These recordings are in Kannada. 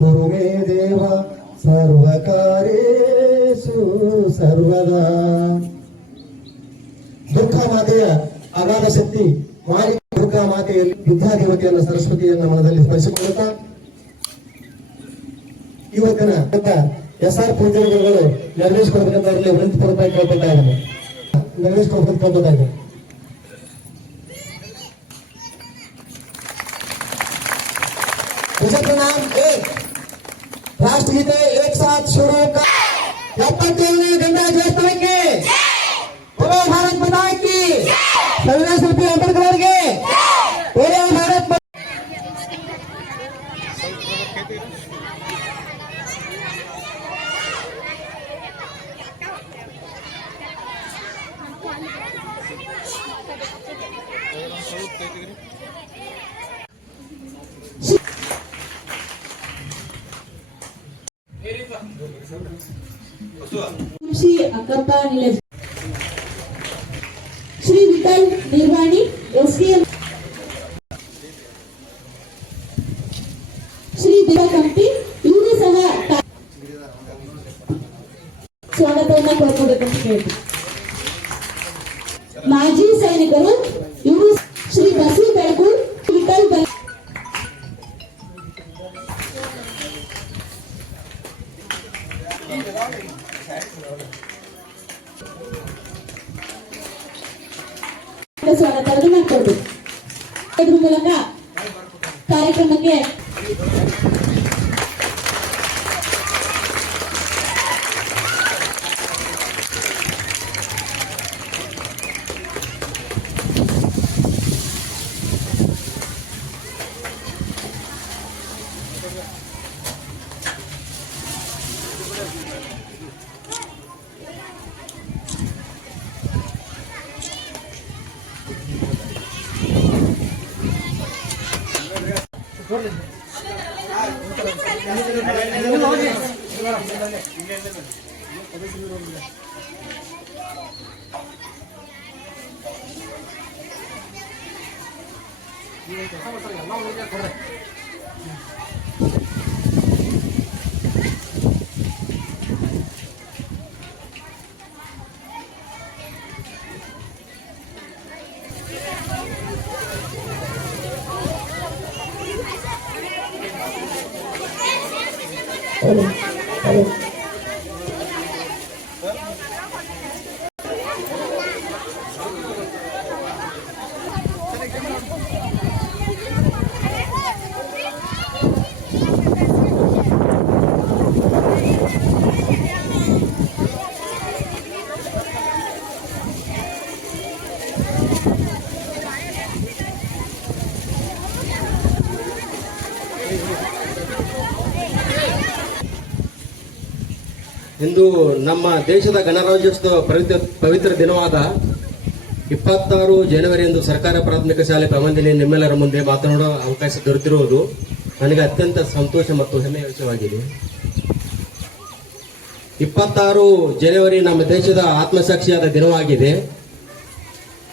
ಗುರು ಮೇ ದೇವ ಸರ್ವಕಾರ್ಯೇಷು ಸರ್ವದಾ. ದುರ್ಗಾ ಮಾತೆಯ ಅಗಾಧ ಶಕ್ತಿ ಮಾರಿ ದುರ್ಗಾ ಮಾತೆಯಲ್ಲಿ ವಿದ್ಯಾದೇವತೆಯನ್ನು ಸರಸ್ವತಿಯನ್ನು ಮನದಲ್ಲಿ ಸ್ಮರಿಸಿಕೊಳ್ಳುತ್ತಾ ಇವತ್ತಿನ SR ಪೂಜಾರಿಗಳು ನೆರವೇರಿಸಿಕೊಳ್ಬೇಕಂತ ಅವರಲ್ಲಿ ವಿನಂತಿ ಪೂರ್ವಕವಾಗಿ ಕೇಳ್ಕೊಳ್ತಾ ಇದ್ದಾನೆ. ನೆರವೇರಿಸಿಕೊಳ್ಬೇಕು ಕೇಳ್ಕೊಳ್ತಾ ಇದ್ದಾನೆ. प्रणाम एक राष्ट्रगीत एक साथ शुरू कर 77वें गणराज्योत्सव के बोलो भारत माता की सरदार शिल्पी अंबेडकर के बोलो भारत श्री अक्कप्पा निलज श्री विठल निर्वाणी SDM श्री ದೇವ ಕಂಪಿ ಇವರು ಸಹ ಸ್ವಾಗತವನ್ನು ಕೋರಬೇಕಂತ ಹೇಳ್ತೀನಿ. ಮಾಜಿ ಸೈನಿಕರು ಇವರು ಶ್ರೀ ಬಸು ಬೆಳಗೂರ್ ವಿಠಲ್ ಸ್ವಾಗತವನ್ನು ಮಾಡಿಕೊಡ್ಬೇಕು. ಇದ್ರ ಮೂಲಕ ಕಾರ್ಯಕ್ರಮಕ್ಕೆ ಇಂದು ನಮ್ಮ ದೇಶದ ಗಣರಾಜ್ಯೋತ್ಸವ ಪವಿತ್ರ ದಿನವಾದ 26 ಜನವರಿಯಂದು ಸರ್ಕಾರ ಪ್ರಾಥಮಿಕ ಶಾಲೆ ಪ್ರಬಂಧನೆ ನಿಮ್ಮೆಲ್ಲರ ಮುಂದೆ ಮಾತನಾಡುವ ಅವಕಾಶ ದೊರೆತಿರುವುದು ನನಗೆ ಅತ್ಯಂತ ಸಂತೋಷ ಮತ್ತು ಹೆಮ್ಮೆಯ ವಿಷಯವಾಗಿದೆ. 26 ಜನವರಿ ನಮ್ಮ ದೇಶದ ಆತ್ಮಸಾಕ್ಷಿಯಾದ ದಿನವಾಗಿದೆ.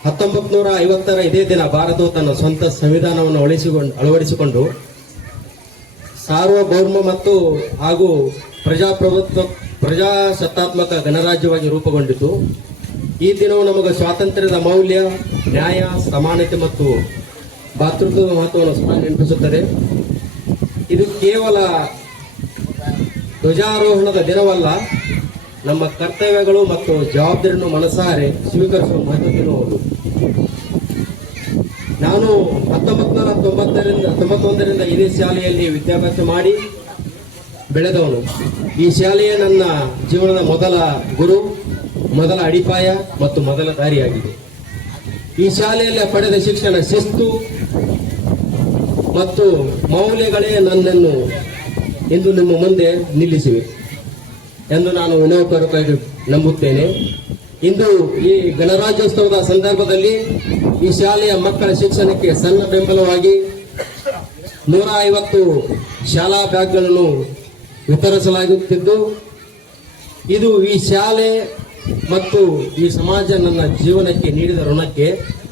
1950ರ ಇದೇ ದಿನ ಭಾರತವು ತನ್ನ ಸ್ವಂತ ಸಂವಿಧಾನವನ್ನು ಅಳವಡಿಸಿಕೊಂಡು ಸಾರ್ವಭೌಮ ಮತ್ತು ಹಾಗೂ ಪ್ರಜಾಸತ್ತಾತ್ಮಕ ಗಣರಾಜ್ಯವಾಗಿ ರೂಪುಗೊಂಡಿತು. ಈ ದಿನವು ನಮಗೆ ಸ್ವಾತಂತ್ರ್ಯದ ಮೌಲ್ಯ, ನ್ಯಾಯ, ಸಮಾನತೆ ಮತ್ತು ಭಾತೃತ್ವದ ಮಹತ್ವವನ್ನು ನೆನಪಿಸುತ್ತದೆ. ಇದು ಕೇವಲ ಧ್ವಜಾರೋಹಣದ ದಿನವಲ್ಲ, ನಮ್ಮ ಕರ್ತವ್ಯಗಳು ಮತ್ತು ಜವಾಬ್ದಾರಿಯನ್ನು ಮನಸಾರೆ ಸ್ವೀಕರಿಸುವ ಮಹತ್ವ ದಿನವುದು. ನಾನು 1991ರಿಂದ ಇದೇ ಶಾಲೆಯಲ್ಲಿ ವಿದ್ಯಾಭ್ಯಾಸ ಮಾಡಿ ಬೆಳೆದವನು. ಈ ಶಾಲೆಯೇ ನನ್ನ ಜೀವನದ ಮೊದಲ ಗುರು, ಮೊದಲ ಅಡಿಪಾಯ ಮತ್ತು ಮೊದಲ ದಾರಿಯಾಗಿದೆ. ಈ ಶಾಲೆಯಲ್ಲಿ ಪಡೆದ ಶಿಕ್ಷಣ, ಶಿಸ್ತು ಮತ್ತು ಮೌಲ್ಯಗಳೇ ನನ್ನನ್ನು ಇಂದು ನಿಮ್ಮ ಮುಂದೆ ನಿಲ್ಲಿಸಿವೆ ಎಂದು ನಾನು ವಿನಯಪೂರ್ವಕವಾಗಿ ನಂಬುತ್ತೇನೆ. ಇಂದು ಈ ಗಣರಾಜ್ಯೋತ್ಸವದ ಸಂದರ್ಭದಲ್ಲಿ ಈ ಶಾಲೆಯ ಮಕ್ಕಳ ಶಿಕ್ಷಣಕ್ಕೆ ಸಣ್ಣ ಬೆಂಬಲವಾಗಿ 150 ಶಾಲಾ ಬ್ಯಾಗ್ಗಳನ್ನು ವಿತರಿಸಲಾಗುತ್ತಿದ್ದು, ಇದು ಈ ಶಾಲೆ ಮತ್ತು ಈ ಸಮಾಜ ನನ್ನ ಜೀವನಕ್ಕೆ ನೀಡಿದ ಋಣಕ್ಕೆ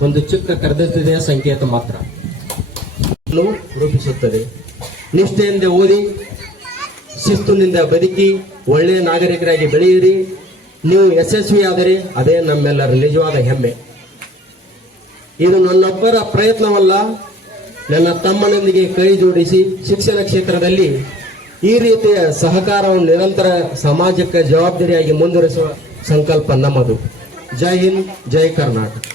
ಒಂದು ಚಿಕ್ಕ ಕೃತಜ್ಞತೆಯ ಸಂಕೇತ ಮಾತ್ರ ರೂಪಿಸುತ್ತದೆ. ನಿಷ್ಠೆಯಿಂದ ಓದಿ ಶಿಸ್ತುನಿಂದ ಬದುಕಿ ಒಳ್ಳೆಯ ನಾಗರಿಕರಾಗಿ ಬೆಳೆಯಿರಿ. ನೀವು ಯಶಸ್ವಿಯಾದರೆ ಅದೇ ನಮ್ಮೆಲ್ಲರ ನಿಜವಾದ ಹೆಮ್ಮೆ. ಇದು ನನ್ನೊಬ್ಬರ ಪ್ರಯತ್ನವಲ್ಲ, ನನ್ನ ತಮ್ಮನೊಂದಿಗೆ ಕೈ ಜೋಡಿಸಿ ಶಿಕ್ಷಣ ಕ್ಷೇತ್ರದಲ್ಲಿ ಈ ರೀತಿಯ ಸಹಕಾರವನ್ನು ನಿರಂತರ ಸಮಾಜಕ್ಕೆ ಜವಾಬ್ದಾರಿಯಾಗಿ ಮುಂದುವರಿಸುವ ಸಂಕಲ್ಪ ನಮ್ಮದು. ಜೈ ಹಿಂದ್, ಜೈ ಕರ್ನಾಟಕ.